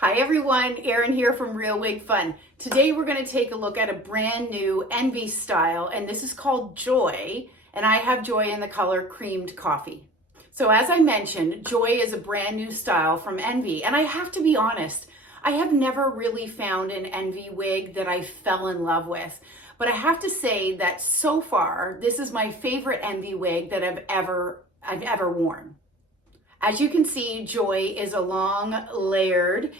Hi everyone, Erin here from Real Wig Fun. Today we're going to take a look at a brand new Envy style, and this is called Joy, and I have Joy in the color Creamed Coffee. So as I mentioned, Joy is a brand new style from Envy, and I have to be honest, I have never really found an Envy wig that I fell in love with. But I have to say that so far, this is my favorite Envy wig that I've ever worn. As you can see, Joy is a long, layered,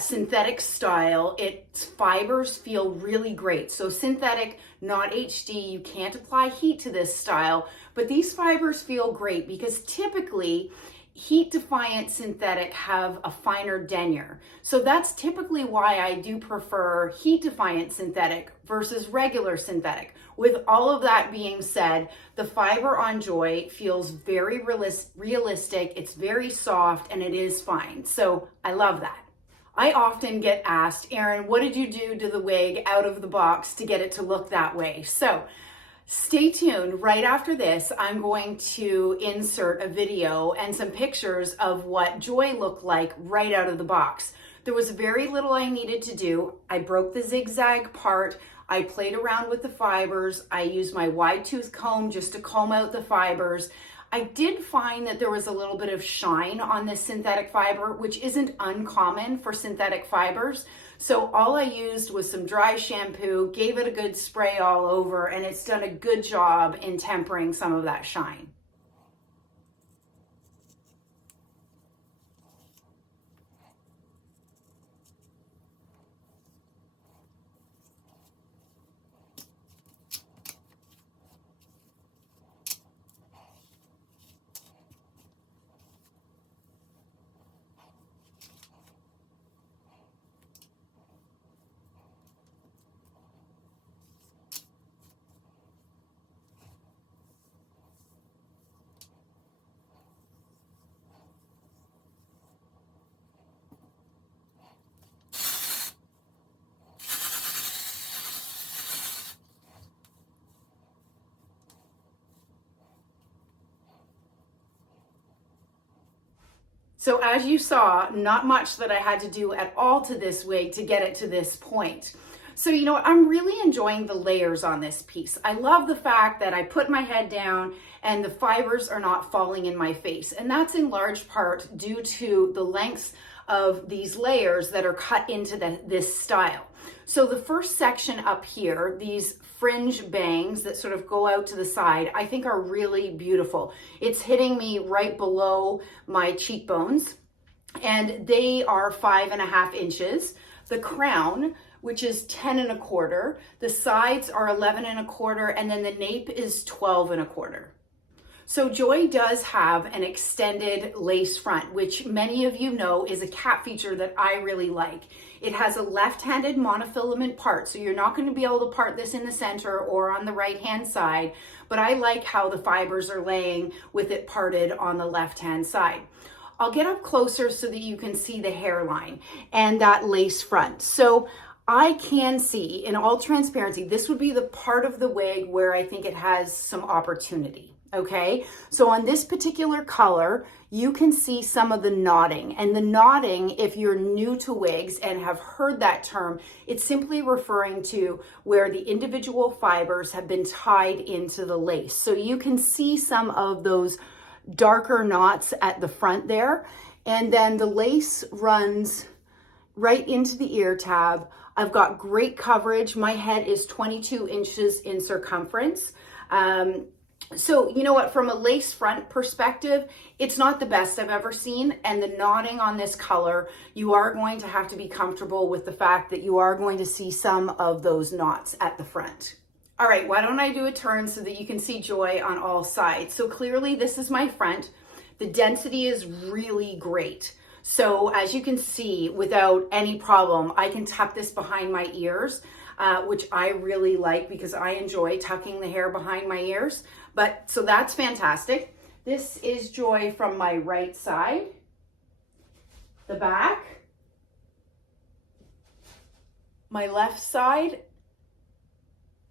synthetic style. Its fibers feel really great. So synthetic, not HD, you can't apply heat to this style, but these fibers feel great because typically heat-defiant synthetic have a finer denier. So that's typically why I do prefer heat-defiant synthetic versus regular synthetic. With all of that being said, the fiber on Joy feels very realistic, it's very soft, and it is fine. So I love that. I often get asked, Erin, what did you do to the wig out of the box to get it to look that way? So stay tuned. Right after this, I'm going to insert a video and some pictures of what Joy looked like right out of the box. There was very little I needed to do. I broke the zigzag part. I played around with the fibers. I used my wide tooth comb just to comb out the fibers. I did find that there was a little bit of shine on this synthetic fiber, which isn't uncommon for synthetic fibers. So all I used was some dry shampoo, gave it a good spray all over, and it's done a good job in tempering some of that shine. So as you saw, not much that I had to do at all to this wig to get it to this point. So, you know, I'm really enjoying the layers on this piece. I love the fact that I put my head down and the fibers are not falling in my face. And that's in large part due to the lengths of these layers that are cut into this style. So the first section up here, these fringe bangs that sort of go out to the side, I think are really beautiful. It's hitting me right below my cheekbones, and they are 5.5 inches. The crown, which is 10 1/4, the sides are 11 1/4, and then the nape is 12 1/4. So Joy does have an extended lace front, which many of you know is a cap feature that I really like. It has a left-handed monofilament part, so you're not going to be able to part this in the center or on the right-hand side, but I like how the fibers are laying with it parted on the left-hand side. I'll get up closer so that you can see the hairline and that lace front. So I can see, in all transparency, this would be the part of the wig where I think it has some opportunity. Okay, so on this particular color, you can see some of the knotting. And the knotting, if you're new to wigs and have heard that term, it's simply referring to where the individual fibers have been tied into the lace. So you can see some of those darker knots at the front there. And then the lace runs right into the ear tab. I've got great coverage. My head is 22 inches in circumference. So you know what, from a lace front perspective, it's not the best I've ever seen. And the knotting on this color, you are going to have to be comfortable with the fact that you are going to see some of those knots at the front. All right, why don't I do a turn so that you can see Joy on all sides? So clearly this is my front. The density is really great. So as you can see, without any problem, I can tuck this behind my ears, which I really like because I enjoy tucking the hair behind my ears. But so that's fantastic. This is Joy from my right side, the back, my left side,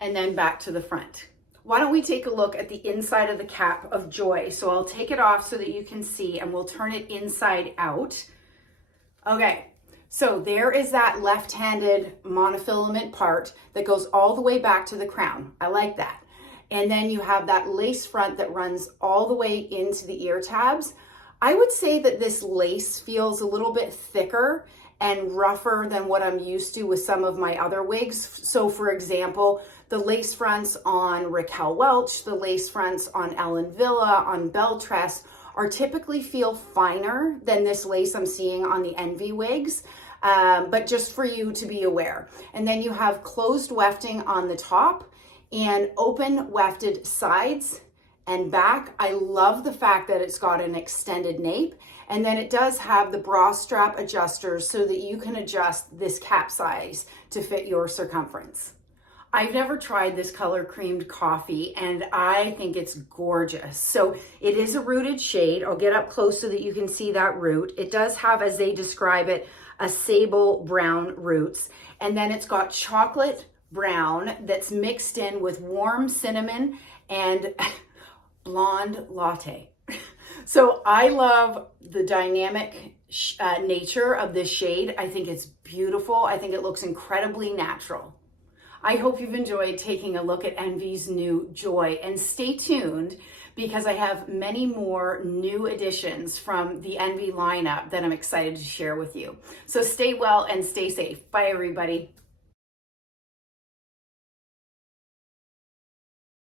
and then back to the front. Why don't we take a look at the inside of the cap of Joy? So I'll take it off so that you can see, and we'll turn it inside out. Okay, So there is that left-handed monofilament part that goes all the way back to the crown. I like that. And then you have that lace front that runs all the way into the ear tabs. I would say that this lace feels a little bit thicker and rougher than what I'm used to with some of my other wigs. So for example, the lace fronts on Raquel Welch, the lace fronts on Ellen Villa, on Belle Tress are typically feel finer than this lace I'm seeing on the Envy wigs. But just for you to be aware. And then you have closed wefting on the top and open wefted sides and back. I love the fact that it's got an extended nape, and then it does have the bra strap adjusters so that you can adjust this cap size to fit your circumference. I've never tried this color creamed coffee and I think it's gorgeous. So it is a rooted shade. I'll get up close so that you can see that root. It does have, as they describe it, a sable brown roots, and then it's got chocolate brown that's mixed in with warm cinnamon and blonde latte. So I love the dynamic nature of this shade. I think it's beautiful. I think it looks incredibly natural. I hope you've enjoyed taking a look at Envy's new Joy, and stay tuned because I have many more new additions from the Envy lineup that I'm excited to share with you. So stay well and stay safe. Bye, everybody.